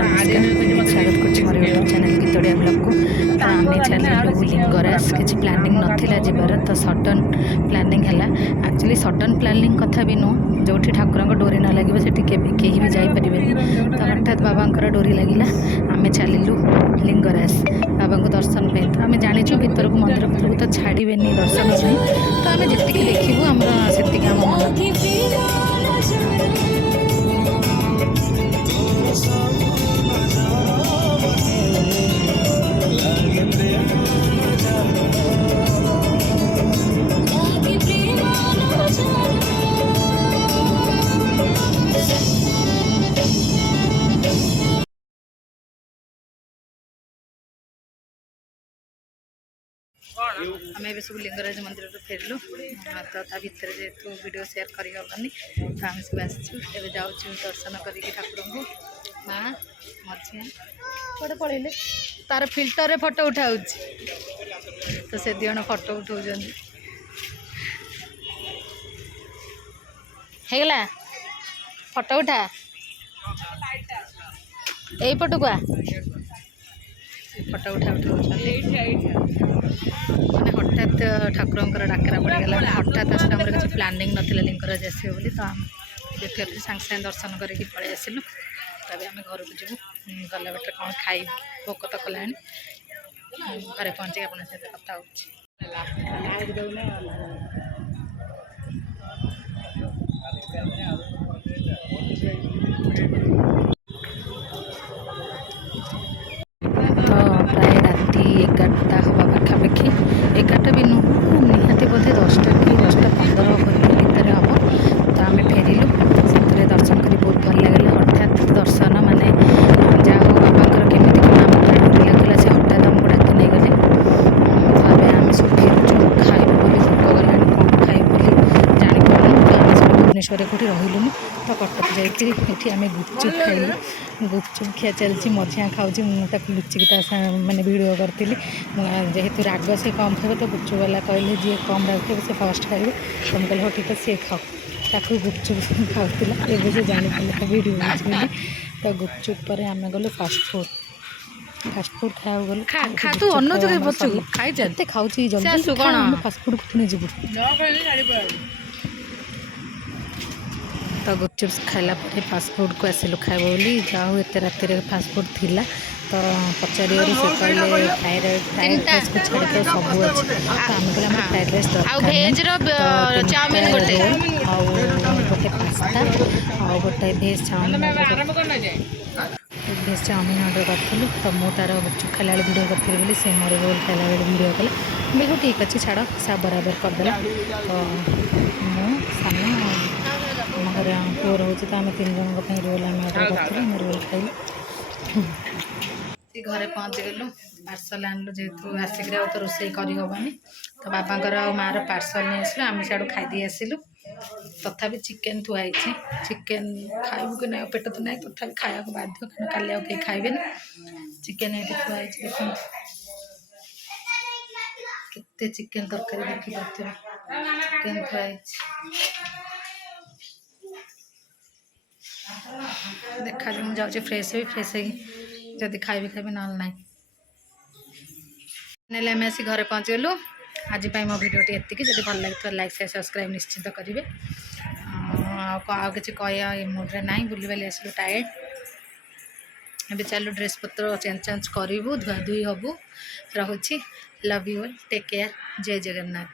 नमस्कार स्वागत कर मोर यूट्यूब चैनल गीतड़िया ब्लॉग को। तो आम चलू लिंगराज किसी प्लानिंग नाला जबार तो सडन प्लानिंग है। एक्चुअली सडन प्लानिंग कथा भी नुह जो ठाकुर डोरी न लगे से कहीं भी जापरें। तो हठात बाबा डोरी लगिला आम चलू लिंगराज बाबा को दर्शन पे। तो आम जाचु भर को मंदिर भर को तो छाड़े दर्शन तो आम जी देखू आम से आम मन आम ए सब लिंगराज मंदिर फेरलु तो ता भर जेहतु वीडियो शेयर करहबनी तो आम सब आसचु जाऊँ दर्शन करी ठाकुर को। माँ मझिया कौटे पड़े तार फिल्टर फोटो उठाऊ तो से दिजण फोटो उठाऊ हैगला फोटो उठा यही पटू को फोटो उठा मैंने हठात ठाकुर डाकरा पड़गला हठात आस किसी प्लानिंग नाला लिंगराज आसो बोली तो आम देखिए सागे सागे दर्शन करके पलि आसलु। तब आम घर को जीव गला बेटे कौन खाई भोक तो कला घरे पहुँचे आप कथा प्राय राति 11टा हवा पाखापाखि 11टा भी नुह निहाती बोधे 10टा कि 10:15 भितर हम। तो आम फेरिलु से दर्शन कर बहुत भल लगे। हठात दर्शन माने जहाँ हो बाबा केमी नाम डोरी लगला से हठात आमको डाकी नहीं गले। तो आम सब फेरुचु खाइबू बोली भोक गला कौन खाइबू बोली जापारू। तो आम सब भुवनेश्वर कौटी रही तो कटक जाइए आम गुपचुप खाइलु। गुपचुप खिया चलती मझिया खाऊँ मुझे लुचिकी मैंने भिडियो करी जेहेतु राग से कम खाए तो गुपचुप वाला कहले जी कम राग थे से फास्ट खाइबे तो मुझे कहले हाँ ठीक है सी खाओ ताकू गुपचुप खाऊला एवं से जानी पारे भिडियो बोली। तो गुपचुप पर आम गलु फास्ट फुड खाया गलु खा तू अन्न खाऊ जल्दी फास्ट फुड पुणी जीव। तो गुपचुप खाला फास्ट फुड को आसिलु खाइब बोली जाऊ एत राति फास्ट फुड थिला। तो पचार से कहले फ्राइड राइस को छाड़ के सब अच्छे तो आम कहला फ्राइड राइस चाउमिन गोटे पास्ता आ गोटे भेज चाउमिन ऑर्डर करूँ। तो मुझे तार गुपचुप खाला बेले भिडियो करी बोली से मोर रोल खाला बेले भिडियो कला मुझे ठीक अच्छे छाड़ सा बराबर करदेला। तो मुझे आम घर पुअ रोचे तो आम 3 जन रोल आम ऑर्डर करूँ रोल खाइल घरे पहुँची गलु पार्सल आनलु जेहेतु आसिक तो रोसे करहबनी। तो बाबांकर मार पार्सल नहीं आसलु आम सियाड़ू खाईदी आसलु। तथापि चिकेन थुआई चिकेन खाइबू कि ना पेट तो ना तथा खाया बाध्य कारण काली आउ कहीं खाइबे चिकेन ये थुआई देख केते चिकेन तरकारी देखी पार्थे चिकेन थुआई देखा मुझे जाऊँ फ्रेश भी फ्रेश जदि खाइबी खाइबी ना ना आम आसी घरे पहुँच गलु। आज मो भिडियोटी एतिकी जब भल लगे तो लाइक शेयर सब्सक्राइब निश्चित करेंगे। किसी कह मुड्रे ना बुलबाली आसलु टायर्ड अभी चलू ड्रेस पत्र चेंज करूँ धुआ धुई हबू। रहुची लव यू टेक केयर जय जगन्नाथ।